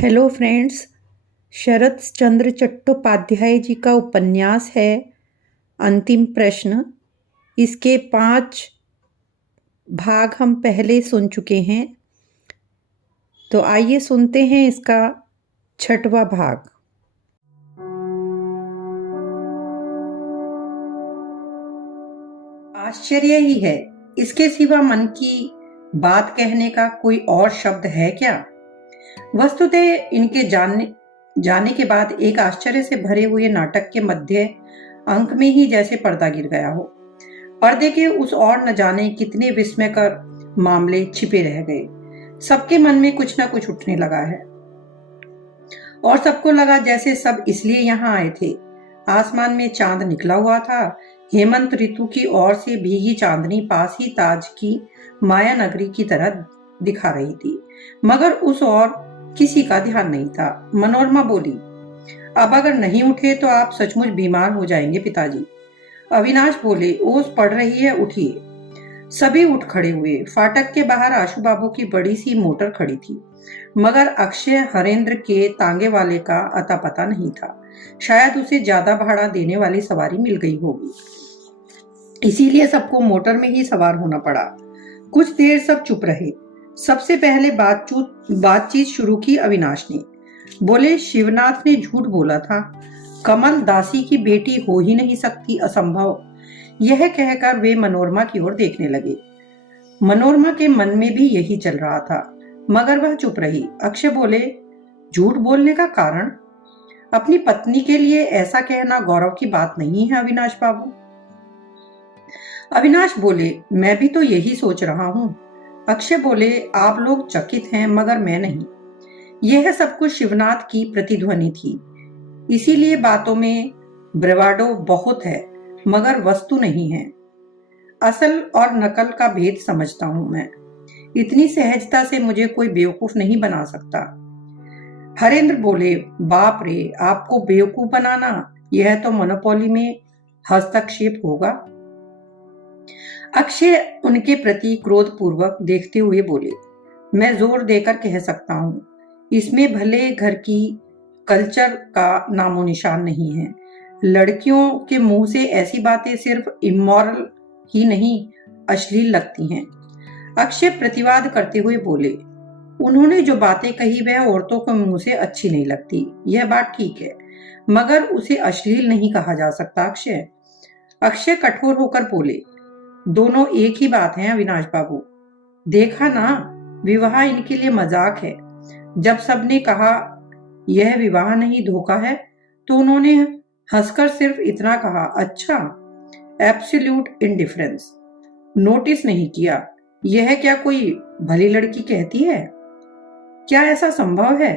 Hello friends. Sharat Chandra Chattopadhyay ji का उपन्यास है अंतिम प्रश्न। इसके 5 भाग हम पहले सुन चुके हैं, तो आइए सुनते हैं इसका 6वां भाग। आश्चर्य ही है, इसके सिवा मन की बात कहने का कोई और शब्द है क्या? वस्तुतः इनके जाने के बाद एक आश्चर्य से भरे हुए नाटक के मध्य अंक में ही जैसे पर्दा गिर गया हो। पर्दे के उस और न जाने कितने विस्मयकर मामले छिपे रह गए। सबके मन में कुछ न कुछ उठने लगा है और सबको लगा जैसे सब इसलिए यहाँ आए थे। आसमान में चांद निकला हुआ था। हेमंत ऋतु की ओर से भीगी चांदनी पास ही ताज की माया नगरी की तरह दिखा रही थी, मगर उस ओर किसी का ध्यान नहीं था। मनोरमा बोली, अब अगर नहीं उठे तो आप सचमुच बीमार हो जाएंगे पिताजी। अविनाश बोले, ओस पड़ रही है, उठिए। सभी उठ खड़े हुए। फाटक के बाहर आशु बाबू की बड़ी सी मोटर खड़ी थी, मगर अक्षय हरेंद्र के तांगे वाले का अता पता नहीं था। शायद उसे ज्यादा भाड़ा देने वाली सवारी मिल गई होगी, इसीलिए सबको मोटर में ही सवार होना पड़ा। कुछ देर सब चुप रहे। सबसे पहले बातचीत शुरू की अविनाश ने। बोले, शिवनाथ ने झूठ बोला था। कमल दासी की बेटी हो ही नहीं सकती, असंभव। यह कहकर वे मनोरमा की ओर देखने लगे। मनोरमा के मन में भी यही चल रहा था, मगर वह चुप रही। अक्षय बोले, झूठ बोलने का कारण? अपनी पत्नी के लिए ऐसा कहना गौरव की बात नहीं है अविनाश बाबू। अविनाश बोले, मैं भी तो यही सोच रहा हूँ। अक्षय बोले, आप लोग चकित हैं, मगर मैं नहीं। यह सब कुछ शिवनाथ की प्रतिध्वनि थी, इसीलिए बातों में ब्रेवाडो बहुत है, मगर वस्तु नहीं है। असल और नकल का भेद समझता हूं मैं। इतनी सहजता से मुझे कोई बेवकूफ नहीं बना सकता। हरेंद्र बोले, बाप रे, आपको बेवकूफ बनाना, यह तो मोनोपोली में हस्तक्षेप होगा। अक्षय उनके प्रति क्रोधपूर्वक देखते हुए बोले, मैं जोर देकर कह सकता हूँ, इसमें भले घर की कल्चर का नामो निशान नहीं है। लड़कियों के मुंह से ऐसी बातें सिर्फ इमोरल ही नहीं, अश्लील लगती हैं। अक्षय प्रतिवाद करते हुए बोले, उन्होंने जो बातें कही वह औरतों के मुंह से अच्छी नहीं लगती, यह बात ठीक है, मगर उसे अश्लील नहीं कहा जा सकता। अक्षय कठोर होकर बोले, दोनों एक ही बात है अविनाश बाबू। देखा ना, विवाह इनके लिए मजाक है। जब सबने कहा यह विवाह नहीं धोखा है, तो उन्होंने हंसकर सिर्फ इतना कहा, अच्छा, एब्सोल्यूट इंडिफरेंस। नोटिस नहीं किया। यह क्या कोई भली लड़की कहती है? क्या ऐसा संभव है?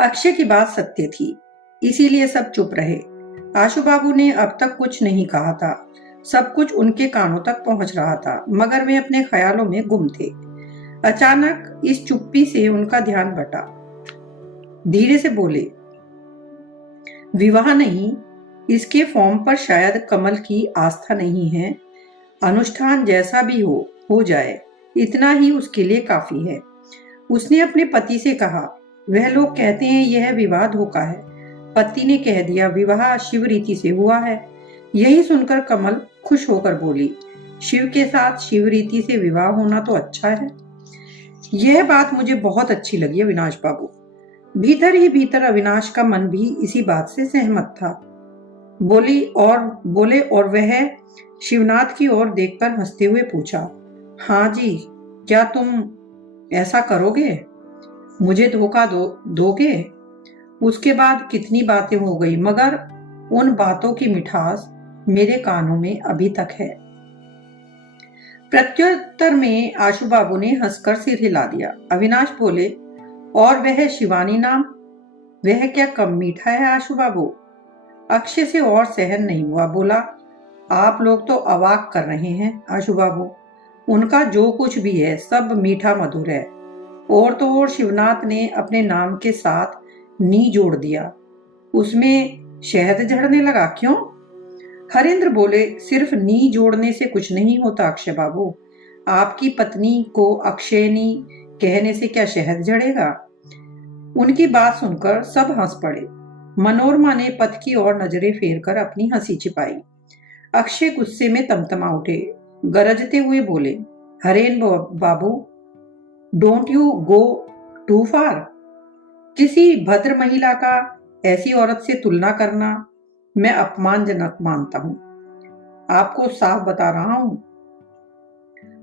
अक्षय की बात सत्य थी, इसीलिए सब चुप रहे। आशु बाबू ने अब तक कुछ नहीं कहा था। सब कुछ उनके कानों तक पहुंच रहा था, मगर वे अपने ख्यालों में गुम थे। अचानक इस चुप्पी से उनका ध्यान बटा। धीरे से बोले, विवाह नहीं, इसके फॉर्म पर शायद कमल की आस्था नहीं है। अनुष्ठान जैसा भी हो जाए, इतना ही उसके लिए काफी है। उसने अपने पति से कहा, वह लोग कहते हैं यह विवाह धोखा है। पति ने कह दिया, विवाह शिव रीति से हुआ है। यही सुनकर कमल खुश होकर बोली, शिव के साथ शिव रीति से विवाह होना तो अच्छा है। यह बात मुझे बहुत अच्छी लगी अविनाश बाबू। भीतर ही भीतर अविनाश का मन भी इसी बात से सहमत था। बोले और वह शिवनाथ की ओर देखकर हंसते हुए पूछा, हाँ जी, क्या तुम ऐसा करोगे? मुझे धोखा दोगे? उसके बाद कितनी बातें हो गई, मगर उन बातों की मिठास मेरे कानों में अभी तक है। प्रत्युत्तर में आशु बाबू ने हंसकर सिर हिला दिया। अविनाश बोले, और वह शिवानी नाम, वह क्या कम मीठा है आशु बाबू? अक्षय से और सहन नहीं हुआ, बोला, आप लोग तो अवाक कर रहे हैं आशु बाबू। उनका जो कुछ भी है सब मीठा मधुर है। और तो और शिवनाथ ने अपने नाम के साथ नी जोड़ दिया, उसमें शहद झड़ने लगा, क्यों? हरेंद्र बोले, सिर्फ नी जोड़ने से कुछ नहीं होता अक्षय बाबू। आपकी पत्नी को अक्षयनी कहने से क्या शहद झड़ेगा? उनकी बात सुनकर सब हंस पड़े। मनोरमा ने पथ की ओर नजरें फेर कर अपनी हंसी छिपाई। अक्षय गुस्से में तमतमा उठे, गरजते हुए बोले, हरेन बाबू, डोंट यू गो टू फार। किसी भद्र महिला का ऐसी औरत से तुलना करना मैं अपमानजनक मानता हूं। आपको साफ बता रहा हूं।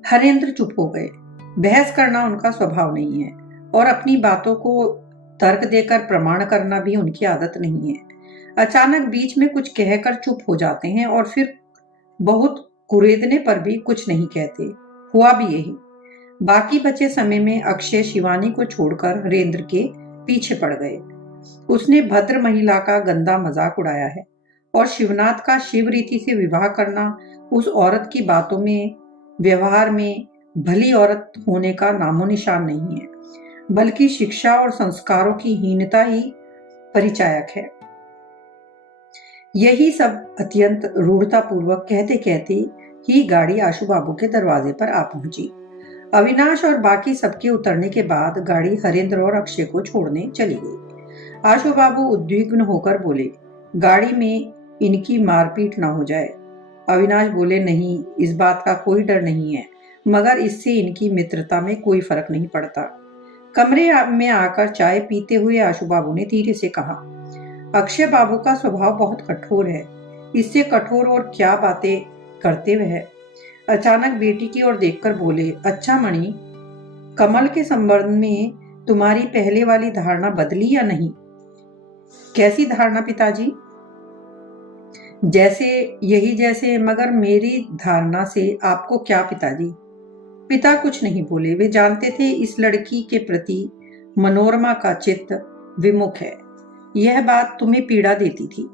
हरेंद्र चुप हो गए। बहस करना उनका स्वभाव नहीं है और अपनी बातों को तर्क देकर प्रमाण करना भी उनकी आदत नहीं है। अचानक बीच में कुछ कहकर चुप हो जाते हैं और फिर बहुत कुरेदने पर भी कुछ नहीं कहते। हुआ भी यही। बाकी बचे समय में अक्षय शिवानी को छोड़कर हरेंद्र के पीछे पड़ गए। उसने भद्र महिला का गंदा मजाक उड़ाया है और शिवनाथ का शिव रीति से विवाह करना उस औरत की बातों में, व्यवहार में भली औरत होने का नामो निशान नहीं है, बल्कि शिक्षा और संस्कारों की हीनता ही परिचायक है। यही सब अत्यंत रूढ़तापूर्वक कहते कहते ही गाड़ी आशु बाबू के दरवाजे पर आ पहुंची। अविनाश और बाकी सबके उतरने के बाद गाड़ी हरेंद्र और अक्षय को छोड़ने चली गई। आशु बाबू उद्विग्न होकर बोले, गाड़ी में इनकी मारपीट ना हो जाए। अविनाश बोले, नहीं, इस बात का कोई डर नहीं है, मगर इससे इनकी मित्रता में कोई फर्क नहीं पड़ता। कमरे में आकर चाय पीते हुए आशु बाबू ने धीरे से कहा, अक्षय बाबू का स्वभाव बहुत कठोर है, इससे कठोर और क्या बातें करते वह। अचानक बेटी की ओर देखकर बोले, अच्छा मणि, कमल के संबंध में तुम्हारी पहले वाली धारणा बदली या नहीं? कैसी धारणा पिताजी? जैसे यही जैसे, मगर मेरी धारणा से आपको क्या पिताजी? पिता कुछ नहीं बोले। वे जानते थे इस लड़की के प्रति मनोरमा का चित्त विमुख है। यह बात तुम्हें पीड़ा देती थी,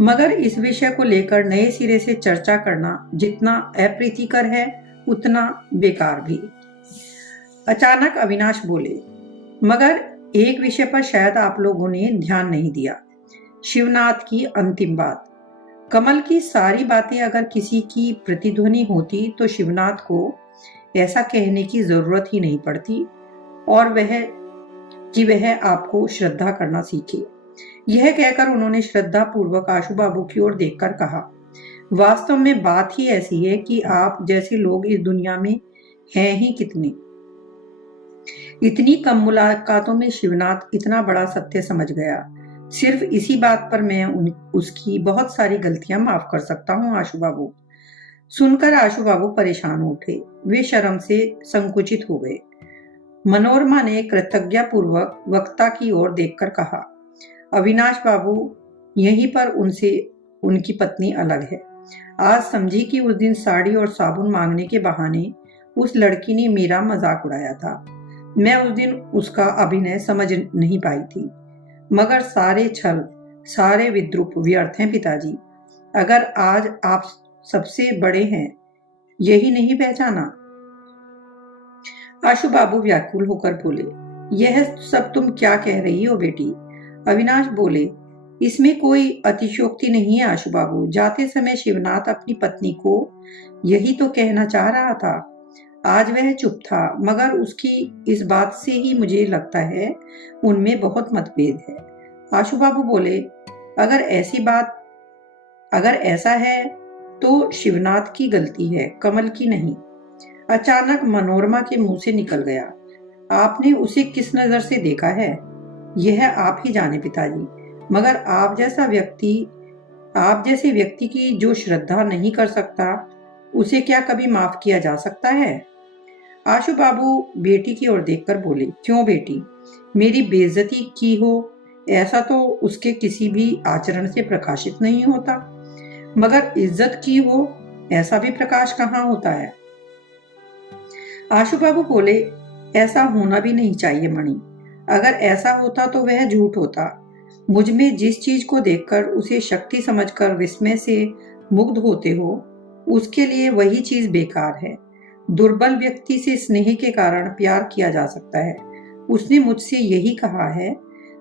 मगर इस विषय को लेकर नए सिरे से चर्चा करना जितना अप्रीतिकर है उतना बेकार भी। अचानक अविनाश बोले, मगर एक विषय पर शायद आप लोगों ने ध्यान नहीं दिया, शिवनाथ की अंतिम बात। कमल की सारी बातें अगर किसी की प्रतिध्वनि होती तो शिवनाथ को ऐसा कहने की जरूरत ही नहीं पड़ती और वह आपको श्रद्धा करना सीखे। यह कहकर उन्होंने श्रद्धा पूर्वक आशु बाबू की ओर देखकर कहा, वास्तव में बात ही ऐसी है कि आप जैसे लोग इस दुनिया में हैं ही कितने। इतनी कम मुलाकातों में शिवनाथ इतना बड़ा सत्य समझ गया। सिर्फ इसी बात पर मैं उसकी बहुत सारी गलतियां माफ कर सकता हूं आशु बाबू। सुनकर आशु बाबू परेशान उठे। वे शर्म से संकुचित हो गए। मनोरमा ने कृतज्ञतापूर्वक वक्ता की ओर देखकर कहा, अविनाश बाबू, यहीं पर उनसे उनकी पत्नी अलग है। आज समझी कि उस दिन साड़ी और साबुन मांगने के बहाने उस लड़की ने मेरा मजाक उड़ाया था। मैं उस दिन उसका अभिनय समझ नहीं पाई थी, मगर सारे छल, सारे विद्रूप व्यर्थ हैं पिताजी। अगर आज आप सबसे बड़े हैं, यही नहीं पहचाना? आशु बाबू व्याकुल होकर बोले, यह सब तुम क्या कह रही हो बेटी? अविनाश बोले, इसमें कोई अतिशयोक्ति नहीं है आशु बाबू। जाते समय शिवनाथ अपनी पत्नी को यही तो कहना चाह रहा था। आज वह चुप था, मगर उसकी इस बात से ही मुझे लगता है उनमें बहुत मतभेद है। आशु बाबू बोले, अगर ऐसा है तो शिवनाथ की गलती है, कमल की नहीं। अचानक मनोरमा के मुंह से निकल गया, आपने उसे किस नजर से देखा है यह आप ही जाने पिताजी, मगर आप जैसे व्यक्ति की जो श्रद्धा नहीं कर सकता, उसे क्या कभी माफ किया जा सकता है? आशु बाबू बेटी की ओर देखकर बोले, क्यों बेटी, मेरी बेइज्जती की हो ऐसा तो उसके किसी भी आचरण से प्रकाशित नहीं होता, मगर इज्जत की हो ऐसा भी प्रकाश कहाँ होता है? आशु बाबू बोले, ऐसा होना भी नहीं चाहिए मणि। अगर ऐसा होता तो वह झूठ होता। मुझ में जिस चीज को देखकर उसे शक्ति समझकर विस्मय से मुग्ध होते हो, उसके लिए वही चीज बेकार है। दुर्बल व्यक्ति से स्नेह के कारण प्यार किया जा सकता है। उसने मुझसे यही कहा है,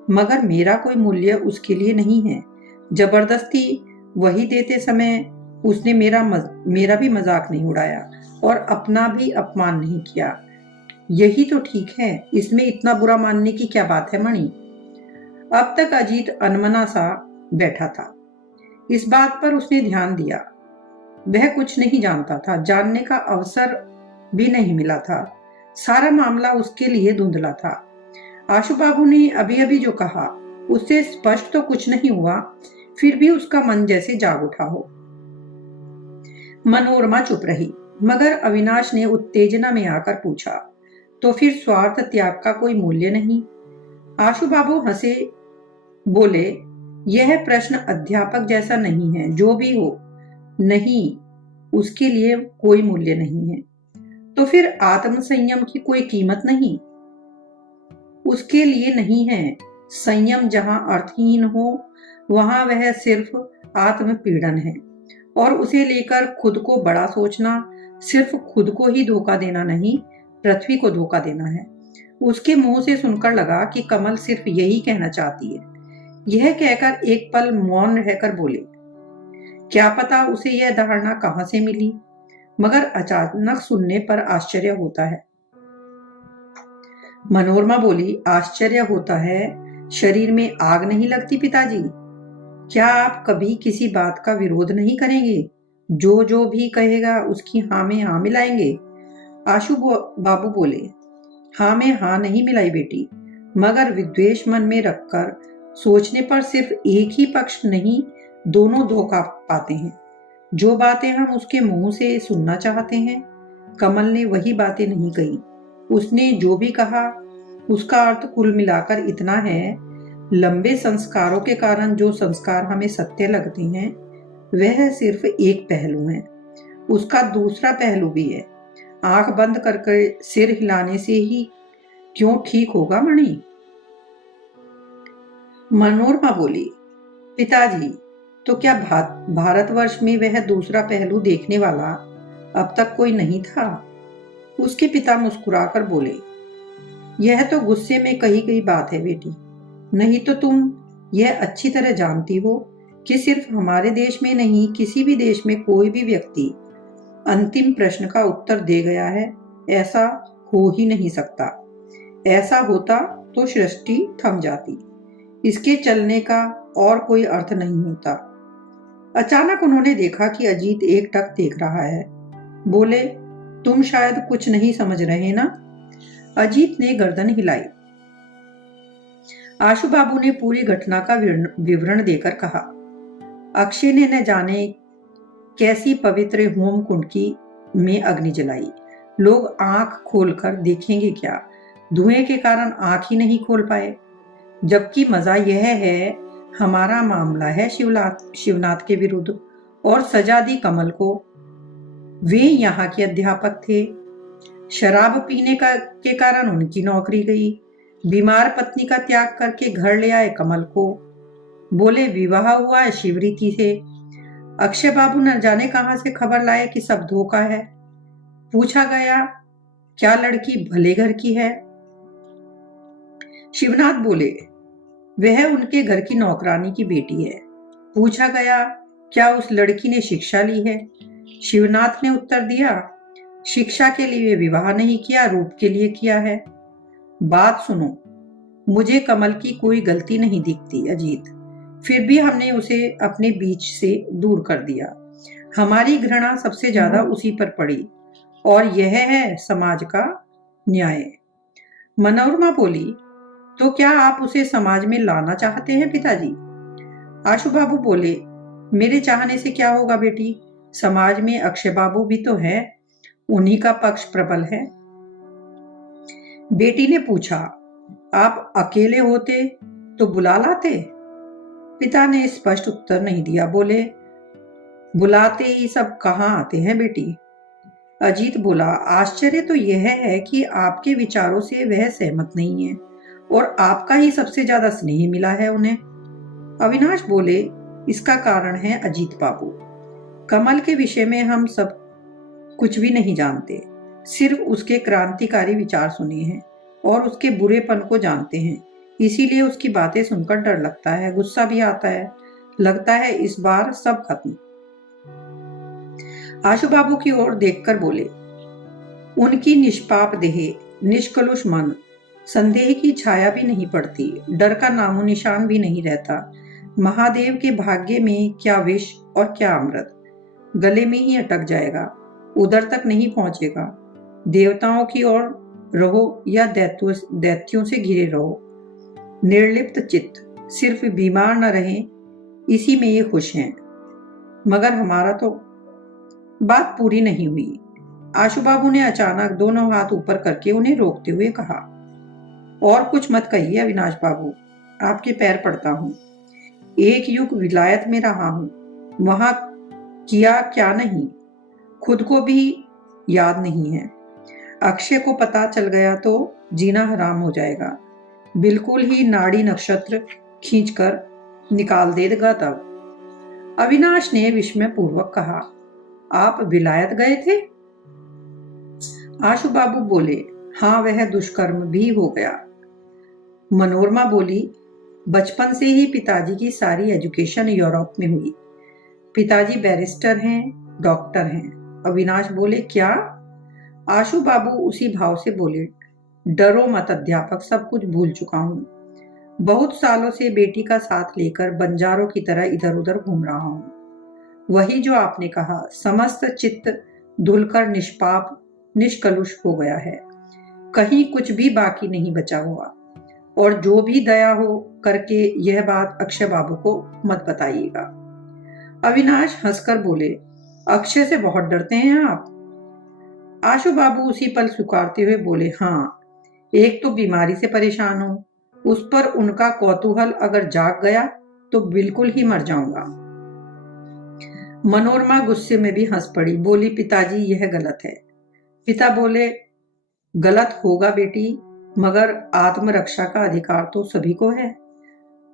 मगर मेरा कोई मूल्य उसके लिए नहीं है। जबरदस्ती वही देते समय उसने मेरा भी मजाक नहीं उड़ाया और अपना भी अपमान नहीं किया। यही तो ठीक है, इसमें इतना बुरा मानने की क्या बात है मणि। अब तक अजीत अनमना सा बैठा था। इस बात पर उसने ध्यान दिया। वह कुछ नहीं जानता था, जानने का अवसर भी नहीं मिला था। सारा मामला उसके लिए धुंधला था। आशु बाबू ने अभी अभी जो कहा उससे स्पष्ट तो कुछ नहीं हुआ, फिर भी उसका मन जैसे जाग उठा हो। मनोरमा चुप रही, मगर अविनाश ने उत्तेजना में आकर पूछा, तो फिर स्वार्थ त्याग का कोई मूल्य नहीं? आशु बाबू हंसे, बोले, यह प्रश्न अध्यापक जैसा नहीं है। जो भी हो, नहीं, उसके लिए कोई मूल्य नहीं है। तो फिर आत्मसंयम की कोई कीमत नहीं? उसके लिए नहीं है। संयम जहां अर्थहीन हो, वहां वह सिर्फ आत्मपीड़न है, और उसे लेकर खुद को बड़ा सोचना सिर्फ खुद को ही धोखा देना नहीं, पृथ्वी को धोखा देना है। उसके मुंह से सुनकर लगा कि कमल सिर्फ यही कहना चाहती है। यह कहकर एक पल मौन रहकर बोले, क्या पता उसे यह धारणा कहां से मिली, मगर अचानक सुनने पर आश्चर्य होता है। मनोरमा बोली, आश्चर्य होता है? शरीर में आग नहीं लगती पिताजी? क्या आप कभी किसी बात का विरोध नहीं करेंगे? जो जो भी कहेगा उसकी हाँ में हाँ मिलाएंगे? आशु बाबू बोले, हाँ में हाँ नहीं मिलाई बेटी, मगर विद्वेष मन में रखकर सोचने पर सिर्फ एक ही पक्ष नहीं, दोनों धोखा पाते हैं। जो बातें हम उसके मुंह से सुनना चाहते हैं, कमल ने वही बातें नहीं कही। उसने जो भी कहा उसका अर्थ कुल मिलाकर इतना है, लंबे संस्कारों के कारण जो संस्कार हमें सत्य लगते हैं वह सिर्फ एक पहलू है, उसका दूसरा पहलू भी है। आंख बंद करके सिर हिलाने से ही क्यों ठीक होगा मणि? मनोरमा बोली, पिताजी, तो क्या भारतवर्ष में वह दूसरा पहलू देखने वाला अब तक कोई नहीं था? उसके पिता मुस्कुराकर बोले, यह तो गुस्से में कही गई बात है बेटी, नहीं तो तुम यह अच्छी तरह जानती हो कि सिर्फ हमारे देश में नहीं, किसी भी देश में कोई भी व्यक्ति अंतिम प्रश्न का उत्तर दे गया है, ऐसा हो ही नहीं सकता। ऐसा होता तो सृष्टि थम जाती, इसके चलने का और कोई अर्थ नहीं होता। अचानक उन्होंने देखा कि अजीत एकटक देख रहा है। बोले, तुम शायद कुछ नहीं समझ रहे ना? अजीत ने गर्दन हिलाई। आशु बाबू ने पूरी घटना का विवरण देकर कहा, अक्षय ने न जाने कैसी पवित्र होम कुंड की में अग्नि जलाई। लोग आंख खोलकर देखेंगे क्या, धुएं के कारण आंख ही नहीं खोल पाए। जबकि मजा यह है, हमारा मामला है शिवनाथ के विरुद्ध, और सजा दी कमल को। वे यहाँ के अध्यापक थे, शराब पीने के कारण उनकी नौकरी गई। बीमार पत्नी का त्याग करके घर ले आए कमल को। बोले विवाह हुआ है शिवरीति से। अक्षय बाबू न जाने कहां से खबर लाए कि सब धोखा है। पूछा गया, क्या लड़की भले घर की है? शिवनाथ बोले, वह उनके घर की नौकरानी की बेटी है। पूछा गया, क्या उस लड़की ने शिक्षा ली है? शिवनाथ ने उत्तर दिया, शिक्षा के लिए विवाह नहीं किया, रूप के लिए किया है। बात सुनो, मुझे कमल की कोई गलती नहीं दिखती अजीत, फिर भी हमने उसे अपने बीच से दूर कर दिया। हमारी घृणा सबसे ज्यादा उसी पर पड़ी, और यह है समाज का न्याय। मनोरमा बोली, तो क्या आप उसे समाज में लाना चाहते हैं पिताजी? आशु बाबू बोले, मेरे चाहने से क्या होगा बेटी, समाज में अक्षय बाबू भी तो है, उन्हीं का पक्ष प्रबल है। बेटी ने पूछा, आप अकेले होते तो बुला लाते? पिता ने स्पष्ट उत्तर नहीं दिया। बोले, बुलाते ही सब कहाँ आते हैं बेटी। अजीत बोला, आश्चर्य तो यह है कि आपके विचारों से वह सहमत नहीं है, और आपका ही सबसे ज्यादा स्नेह मिला है उन्हें। अविनाश बोले, इसका कारण है अजीत बाबू। कमल के विषय में हम सब कुछ भी नहीं जानते, सिर्फ उसके क्रांतिकारी विचार सुने हैं और उसके बुरेपन को जानते हैं। इसीलिए उसकी बातें सुनकर डर लगता है, गुस्सा भी आता है, लगता है इस बार सब खत्म। आशु बाबू की ओर देखकर बोले, उनकी निष्पाप देह निष्कलुष मन, संदेह की छाया भी नहीं पड़ती, डर का नामो निशान भी नहीं रहता। महादेव के भाग्य में क्या विष और क्या अमृत, गले में ही अटक जाएगा, उधर तक नहीं पहुंचेगा। देवताओं की ओर रहो या दैत्यों से घिरे रहो, निर्लिप्त चित्त, सिर्फ बीमार न रहें, इसी में ये खुश हैं। मगर हमारा तो बात पूरी नहीं हुई। आशु बाबू ने अचानक दोनों हाथ ऊपर करके उन्हें रोकते हुए कहा, और कुछ मत कहिए अविनाश बाबू, आपके पैर पड़ता हूं। एक युग विलायत में रहा हूं, वहां किया क्या नहीं खुद को भी याद नहीं है। अक्षय को पता चल गया तो जीना हराम हो जाएगा, बिल्कुल ही नाड़ी नक्षत्र खींचकर निकाल देगा तब। अविनाश ने विस्मय पूर्वक कहा, आप विलायत गए थे? आशु बाबू बोले, हाँ, वह दुष्कर्म भी हो गया। मनोरमा बोली, बचपन से ही पिताजी की सारी एजुकेशन यूरोप में हुई। पिताजी बैरिस्टर हैं, डॉक्टर हैं। अविनाश बोले, क्या? आशु बाबू उसी भाव से बोले, डरो मत अध्यापक, सब कुछ भूल चुका हूं। बहुत सालों से बेटी का साथ लेकर बंजारों की तरह इधर उधर घूम रहा हूं। वही जो आपने कहा, समस्त चित्त धुलकर निष्पाप निष्कलुष हो गया है, कहीं कुछ भी बाकी नहीं बचा हुआ। और जो भी दया हो करके यह बात अक्षय बाबू को मत बताइएगा। अविनाश हंसकर बोले, अक्षय से बहुत डरते हैं आप? आशु बाबू उसी पल स्वीकारते हुए बोले, हाँ, एक तो बीमारी से परेशान हो, उस पर उनका कौतूहल अगर जाग गया तो बिल्कुल ही मर जाऊंगा। मनोरमा गुस्से में भी हंस पड़ी, बोली, पिताजी यह गलत है। पिता बोले, गलत होगा बेटी, मगर आत्मरक्षा का अधिकार तो सभी को है।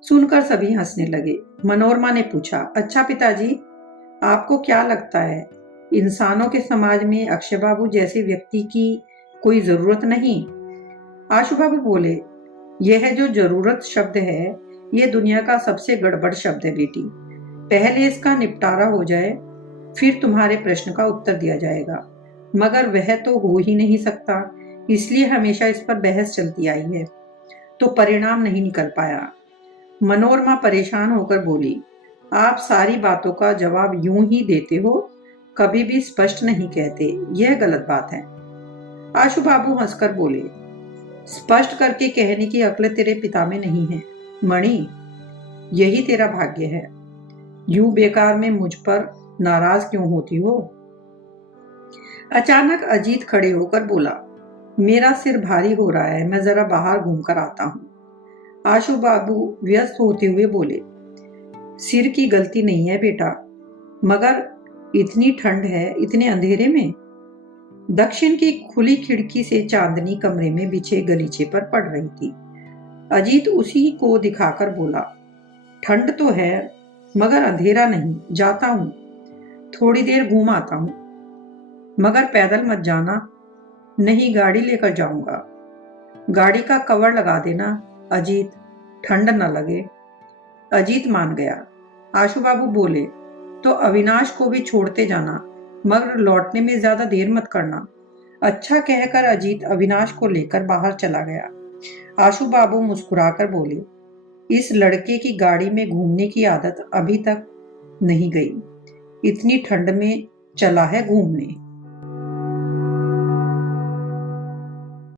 सुनकर सभी हंसने लगे। मनोरमा ने पूछा, अच्छा पिताजी, आपको क्या लगता है इंसानों के समाज में अक्षय बाबू जैसे व्यक्ति की कोई जरूरत नहीं? आशु बाबू बोले, यह जो जरूरत शब्द है, यह दुनिया का सबसे गड़बड़ शब्द है बेटी। पहले इसका निपटारा हो जाए, फिर तुम्हारे प्रश्न का उत्तर दिया जाएगा। मगर वह तो हो ही नहीं सकता, इसलिए हमेशा इस पर बहस चलती आई है, तो परिणाम नहीं निकल पाया। मनोरमा परेशान होकर बोली, आप सारी बातों का जवाब यूं ही देते हो, कभी भी स्पष्ट नहीं कहते, यह गलत बात है। आशु बाबू हंसकर बोले, स्पष्ट करके कहने की अक्ल तेरे पिता में नहीं है मणि, यही तेरा भाग्य है। यूं बेकार में मुझ पर नाराज क्यों होती हो? अचानक अजीत खड़े होकर बोला, मेरा सिर भारी हो रहा है, मैं जरा बाहर घूमकर आता हूं। आशु बाबू व्यस्त होते हुए बोले, सिर की गलती नहीं है बेटा, मगर इतनी ठंड है इतने अंधेरे में। दक्षिण की खुली खिड़की से चांदनी कमरे में बिछे गलीचे पर पड़ रही थी। अजीत उसी को दिखाकर बोला, ठंड तो है मगर अंधेरा नहीं, जाता हूं, थोड़ी देर घूम आता हूं, मगर पैदल मत जाना। नहीं, गाड़ी लेकर जाऊंगा। गाड़ी का कवर लगा देना अजीत, ठंड न लगे। अजीत मान गया। आशु बाबू बोले, तो अविनाश को भी छोड़ते जाना, मगर लौटने में ज्यादा देर मत करना। अच्छा कहकर अजीत अविनाश को लेकर बाहर चला गया। आशु बाबू मुस्कुराकर बोले, इस लड़के की गाड़ी में घूमने की आदत अभी तक नहीं गई, इतनी ठंड में चला है घूमने।